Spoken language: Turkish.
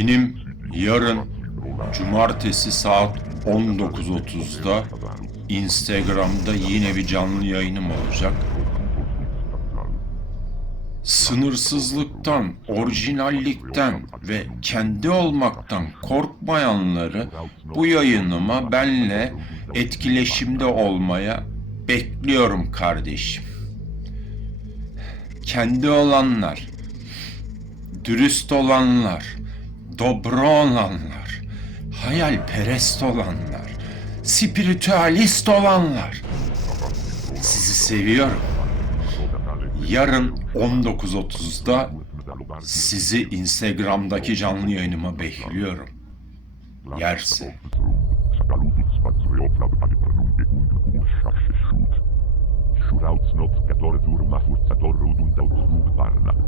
Benim yarın cumartesi saat 19.30'da Instagram'da yine bir canlı yayınım olacak. Sınırsızlıktan, orijinallikten ve kendi olmaktan korkmayanları bu yayınıma benle etkileşimde olmaya bekliyorum kardeşim. Kendi olanlar, dürüst olanlar, dobra olanlar, hayalperest olanlar, spiritüalist olanlar. Sizi seviyorum. Yarın 19.30'da sizi Instagram'daki canlı yayınıma bekliyorum. Yerse. Shurauts not cator dur ma forzator udunda urbarna.